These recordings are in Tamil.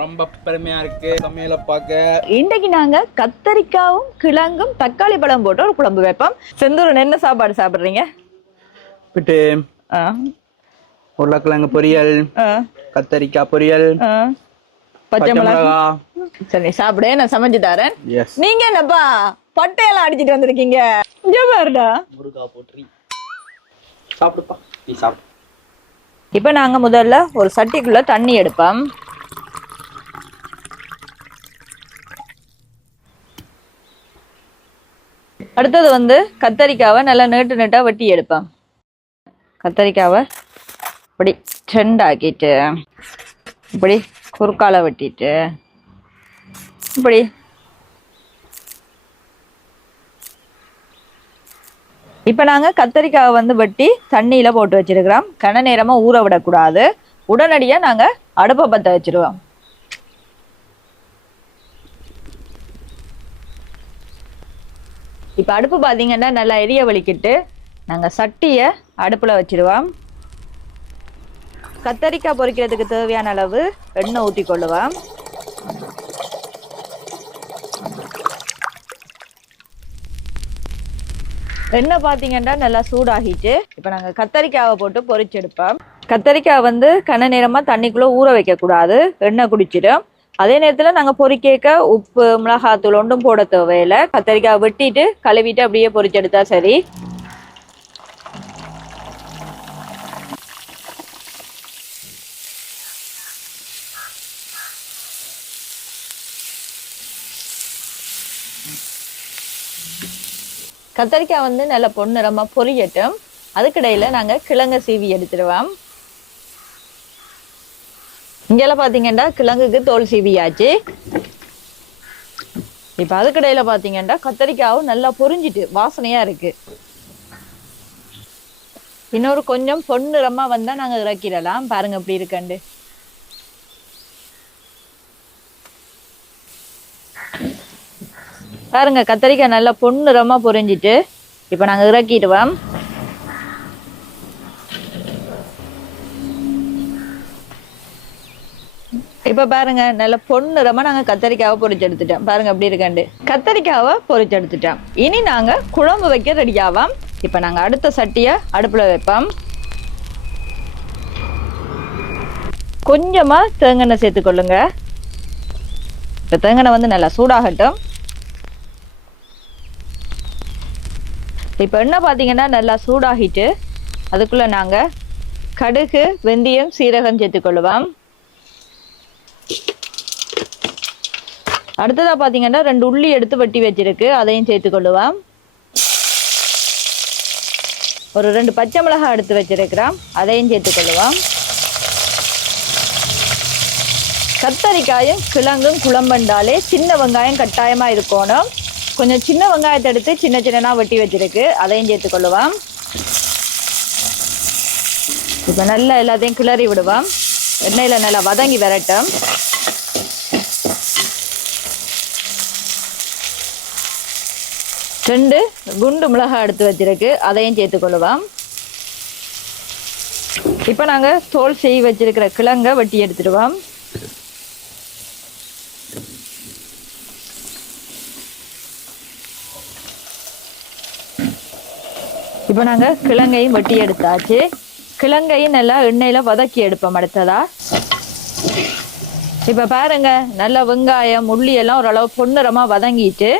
ரொம்ப பெருமையா இருக்கு சமையல பார்க்க. இன்னைக்கு நாங்க கத்தரிக்காவும் கிழங்கும் தக்காளி பழம் போட்டு ஒரு குழம்பு வைப்போம். செந்தூரன் என்ன சாப்பாடு சாப்பிடுறீங்க? பிட்டு, உருளைக்கிழங்கு பொரியல், கத்தரிக்காய் பொரியல், பச்சை மிளகா. சரி சாப்பிடு, நான் சமைச்சு தரேன். நீங்க என்னப்பா பட்டையெல்லாம் அடிச்சிட்டு வந்திருக்கீங்க? இங்க பாருடா, முருகா போற்றி. சாப்பிடுப்பா, நீ சாப்பிடு. இப்ப நாங்க முதல்ல ஒரு சட்டிக்குள்ள தண்ணி எடுப்போம். அடுத்தது வந்து கத்தரிக்காவை நல்லா நீட்டு நீட்டா வெட்டி எடுப்பேன். கத்தரிக்காவை இப்படி செண்டாக்கிட்டு இப்படி குறுக்கால வெட்டிட்டு இப்படி இப்போ நாங்கள் கத்தரிக்காவை வந்து வெட்டி தண்ணியில் போட்டு வச்சிருக்கிறோம். கன நேரமாக ஊற விடக்கூடாது. உடனடியாக நாங்கள் அடுப்பை பற்ற வச்சிருவோம். இப்போ அடுப்பு பார்த்தீங்கன்னா நல்லா எரிய வலிக்கிட்டு நாங்கள் சட்டியை அடுப்பில் வச்சிருவோம். கத்தரிக்காய் பொரிக்கிறதுக்கு தேவையான அளவு எண்ணெய் ஊற்றி கொள்ளுவோம். எண்ணெய் பார்த்தீங்கன்னா நல்லா சூடாகிட்டு இப்போ நாங்கள் கத்தரிக்காவை போட்டு பொரிச்செடுப்போம். கத்தரிக்காய் வந்து கன நேரமாக தண்ணிக்குள்ளே ஊற வைக்கக்கூடாது, எண்ணெய் குடிச்சிடும். அதே நேரத்தில் நாங்கள் பொரிக்க உப்பு மிளகாத்தூள் ஒன்றும் போட தேவையில்லை. கத்தரிக்காய் வெட்டிட்டு கழுவிட்டு அப்படியே பொரிச்செடுத்தா சரி. கத்தரிக்காய் வந்து நல்ல பொன்னிறமாக பொரியட்டும். அதுக்கிடையில் நாங்கள் கிழங்கு சீவி எடுத்துடுவோம். இங்கெல்லாம் பார்த்தீங்கன்னா கிழங்குக்கு தோல் சீவியாச்சு. இப்போ அதுக்கிடையில் பார்த்தீங்கன்னா கத்தரிக்காவும் நல்லா பொரிஞ்சிட்டு வாசனையாக இருக்கு. இன்னொரு கொஞ்சம் பொன்னிறமாக வந்தால் நாங்கள் இறக்கிடலாம். பாருங்க எப்படி இருக்கண்டு. பாருங்க கத்தரிக்காய் நல்லா பொன்னிறமாக பொரிஞ்சிட்டு இப்போ நாங்கள் இறக்கிடுவோம். இப்போ பாருங்க நல்ல பொன்னிறமா நாங்கள் கத்தரிக்காவை பொரிச்சு எடுத்துட்டோம். பாருங்க எப்படி இருக்காண்டு. கத்தரிக்காவை பொரிச்சு எடுத்துட்டோம். இனி நாங்கள் குழம்பு வைக்க ரெடி ஆவோம். இப்போ நாங்கள் அடுத்த சட்டியை அடுப்பில் வைப்போம். கொஞ்சமாக தேங்காய் சேர்த்துக்கொள்ளுங்க. இப்போ தேங்காய் வந்து நல்லா சூடாகட்டும். இப்போ எண்ணெய் பார்த்தீங்கன்னா நல்லா சூடாகிட்டு அதுக்குள்ளே நாங்கள் கடுகு, வெந்தயம், சீரகம் சேர்த்துக்கொள்ளுவோம். அடுத்ததாக பார்த்தீங்கன்னா 2 உள்ளி எடுத்து வெட்டி வச்சிருக்கு, அதையும் சேர்த்துக்கொள்ளுவோம். ஒரு 2 பச்சை மிளகாய் எடுத்து வச்சிருக்கிறோம், அதையும் சேர்த்துக்கொள்ளுவோம். கத்தரிக்காயும் கிழங்கும் குழம்பண்டாலே சின்ன வெங்காயம் கட்டாயமாக இருக்கணும். கொஞ்சம் சின்ன வெங்காயத்தை எடுத்து சின்ன சின்னனா வெட்டி வச்சிருக்கு, அதையும் சேர்த்துக்கொள்ளுவோம். இப்போ நல்லா எல்லாத்தையும் கிளறி விடுவோம். எண்ணெயில் நல்லா வதங்கி வரட்டும். ரெண்டு குண்டு மிளகாய் எடுத்து வச்சிருக்கு, அதையும் சேர்த்துக்கொள்ளுவோம். இப்போ நாங்கள் தோல் செய்ய வச்சிருக்கிற கிழங்கை வெட்டி எடுத்துடுவோம். இப்போ நாங்கள் கிழங்கையும் வெட்டி எடுத்தாச்சு. கிழங்கையும் நல்லா எண்ணெயில் வதக்கி எடுப்போம். அடுத்ததா இப்போ பாருங்க நல்லா வெங்காயம் உள்ளி எல்லாம் ஓரளவு பொன்னிறமாக வதங்கிட்டு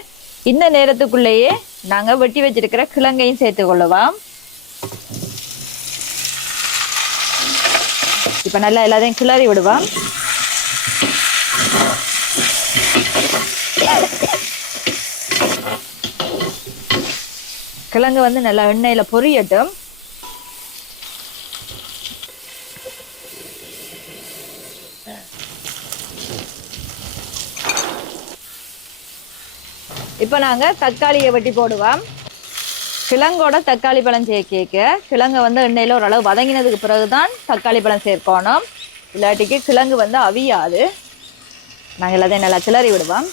இந்த நேரத்துக்குள்ளேயே நாங்கள் வெட்டி வச்சிருக்கிற கிழங்கையும் சேர்த்து கொள்ளுவோம். இப்போ நல்லா எல்லாத்தையும் கிளறி விடுவோம். கிழங்கு வந்து நல்லா எண்ணெயில் பொரியட்டும். இப்போ நாங்கள் தக்காளியை வெட்டி போடுவோம். கிழங்கோட தக்காளி பழம் சேர்க்க கிழங்கு வந்து எண்ணெயில் ஓரளவு வதங்கினதுக்கு பிறகு தான் தக்காளி பழம் சேர்க்கணும். இல்லாட்டிக்கு கிழங்கு வந்து அவியாது. நாங்கள் எல்லாத்தையும் நல்லா கிளறி விடுவோம்.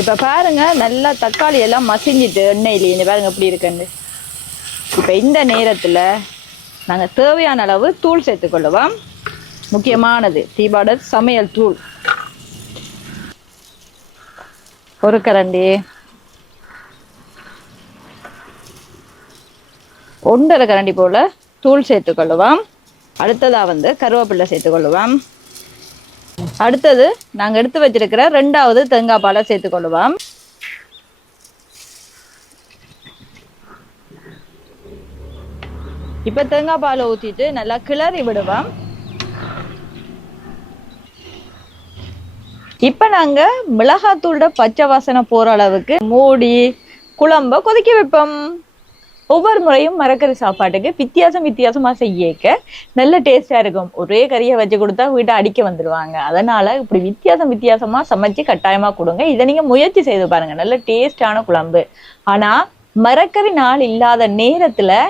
இப்ப பாருங்க நல்லா தக்காளி எல்லாம் மசிஞ்சிட்டு எண்ணெயிலேயே இந்த பாருங்க எப்படி இருக்குன்னு. இப்ப இந்த நேரத்துல நாங்க தேவையான அளவு தூள் சேர்த்துக்கொள்ளுவோம். முக்கியமானது தீபாவளி சமையல் தூள் ஒரு கரண்டி, 1.5 கரண்டி போல தூள் சேர்த்துக்கொள்ளுவோம். அடுத்ததா கருவேப்பிலை சேர்த்துக்கொள்ளுவோம். அடுத்தது நாங்க எடுத்து வச்சிருக்கிற 2வது தேங்காய் பாலை சேர்த்துக்கொள்ளுவோம். இப்ப தேங்காய் பாலை ஊத்திட்டு நல்லா கிளறி விடுவோம். இப்ப நாங்க மிளகாத்தூளோட பச்சை வாசனை போற அளவுக்கு மூடி குழம்ப கொதிக்க வைப்போம். ஒவ்வொரு முறையும் மரக்கறி சாப்பாட்டுக்கு வித்தியாசமா செய்யக்க நல்ல டேஸ்டா இருக்கும். ஒரே கறியை வச்சு கொடுத்தா வீட்டை அடிக்க வந்துடுவாங்க. அதனால இப்படி வித்தியாசமா சமைச்சு கட்டாயமா கொடுங்க. இதை நீங்க முயற்சி செய்து பாருங்க, நல்ல டேஸ்டான குழம்பு. ஆனா மரக்கறி நாள் இல்லாத நேரத்துல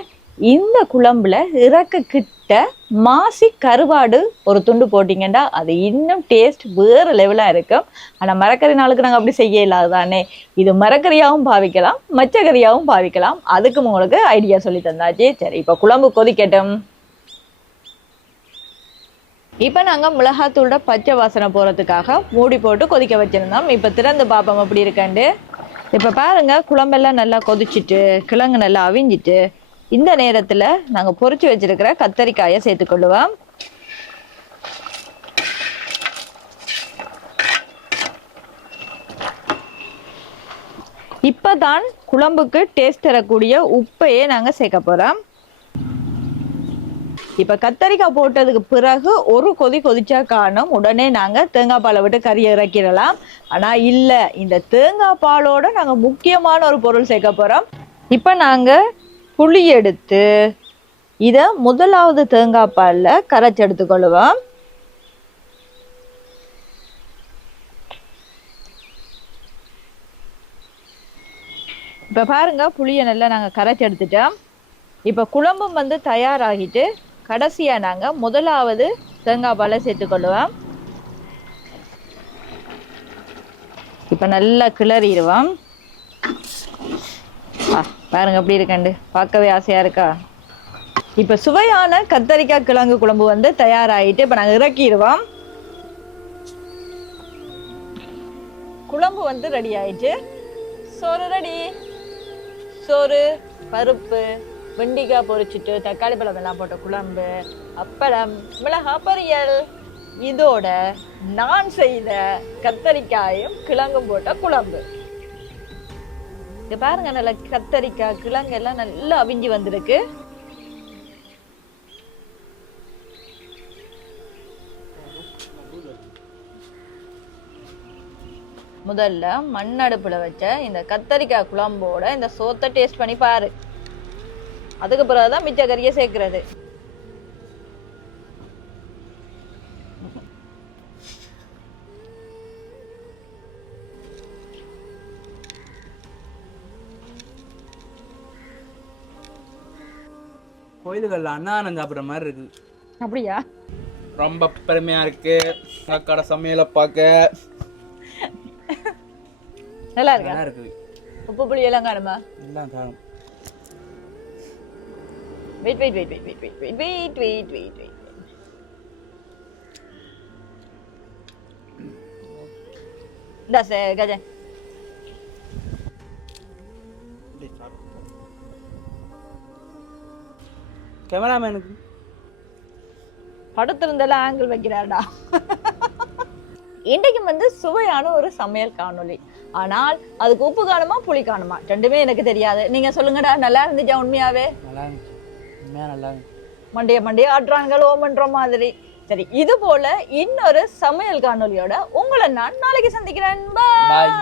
இந்த குழம்புல இறக்க கிட்ட மாசி கருவாடு ஒரு துண்டு போட்டீங்கன்னா அது இன்னும் டேஸ்ட் வேற லெவலா இருக்கும். ஆனா மரக்கறி நாளுக்கு நாங்க அப்படி செய்ய இல்லாதானே. இது மரக்கறியாவும் பாவிக்கலாம், மச்சக்கறியாவும் பாவிக்கலாம். அதுக்கு உங்களுக்கு ஐடியா சொல்லி தந்தாச்சு. சரி, இப்ப குழம்பு கொதிக்கட்டும். இப்ப நாங்க மிளகாத்தூளோட பச்சை வாசனை போறதுக்காக மூடி போட்டு கொதிக்க வச்சிருந்தோம். இப்ப திறந்து பாப்போம் எப்படி இருக்காண்டு. இப்ப பாருங்க குழம்பெல்லாம் நல்லா கொதிச்சுட்டு கிழங்கு நல்லா அவிஞ்சிட்டு இந்த நேரத்துல நாங்க பொரிச்சு வச்சிருக்கிற கத்தரிக்காயை சேர்த்துக்கொள்ளுவோம். இப்பதான் குழம்புக்கு டேஸ்ட் தரக்கூடிய உப்பையே நாங்க சேர்க்க போறோம். இப்ப கத்தரிக்காய் போட்டதுக்கு பிறகு ஒரு கொதி கொதிச்சா காணும் உடனே நாங்க தேங்காய் பாலை விட்டு கறியை இறக்கிடலாம். ஆனா இல்ல, இந்த தேங்காய் பாலோட நாங்க முக்கியமான ஒரு பொருள் சேர்க்க போறோம். இப்ப நாங்க புளி எடுத்து இத முதலாவது தேங்காய் பால்ல கரைச்சு எடுத்துக்கொள்ளுவோம். இப்ப பாருங்க புளியை நல்லா நாங்க கரைச்சு எடுத்துட்டோம். இப்ப குழம்பும் தயாராகிட்டு கடைசியா நாங்க முதலாவது தேங்காய் பாலை சேர்த்துக்கொள்ளுவோம். இப்ப நல்லா கிளறிடுவோம். பாருங்க எப்படி இருக்கண்டு, பார்க்கவே ஆசையா இருக்கா. இப்ப சுவையான கத்தரிக்காய் கிழங்கு குழம்பு தயாராகிட்டு இப்ப நாங்க இறக்கிடுவோம். குழம்பு ரெடி ஆயிடுச்சு. சோறு ரெடி. சோறு, பருப்பு, வெண்டிக்காய் பொரிச்சிட்டு தக்காளி பழம் எல்லாம் போட்ட குழம்பு, அப்பளம், மிளகாய் பொரியல், இதோட நான் செய்த கத்தரிக்காயும் கிழங்கும் போட்ட குழம்பு. பாருங்க நல்ல கத்தரிக்காய் கிழங்கு எல்லாம் நல்லா அவிஞ்சி வந்திருக்கு. முதல்ல மண் அடுப்புல வச்ச இந்த கத்தரிக்காய் குழம்போட இந்த சோத்தை டேஸ்ட் பண்ணி பாரு. அதுக்கு பிறகுதான் மிச்ச கறியை சேர்க்கிறது. கோயில்கள்ல அன்னதானம் சாப்பிட்ற மாதிரி இருக்கு. அப்படியா? ரொம்ப பெருமையா இருக்கு. அக்காட சமையலை பார்க்க நல்லா இருக்கு. உப்பு புளி எல்லாம் காணுமா? எல்லாம் காணும். Wait wait wait wait wait wait wait wait wait wait. தஸ் கஜன் கேமராமேனுக்கு படத்திருந்தெல்லாம் ஆங்கிள் வைக்கிறாடா. இன்றைக்கு சுவையான ஒரு சமையல் காணொளி. ஆனால் அதுக்கு உப்பு காணுமா புளி காணுமா ரெண்டுமே எனக்கு தெரியாது. நீங்க சொல்லுங்கடா. நல்லா இருந்துச்சா? உண்மையாவே நல்லா இருந்துச்சு. உண்மையா நல்லா இருந்துச்சு. மண்டைய ஆட்டுறாங்களோ பண்ற மாதிரி. சரி, இது போல இன்னொரு சமையல் காணொளியோட உங்களை நான் நாளைக்கு சந்திக்கிறேன். பாய்.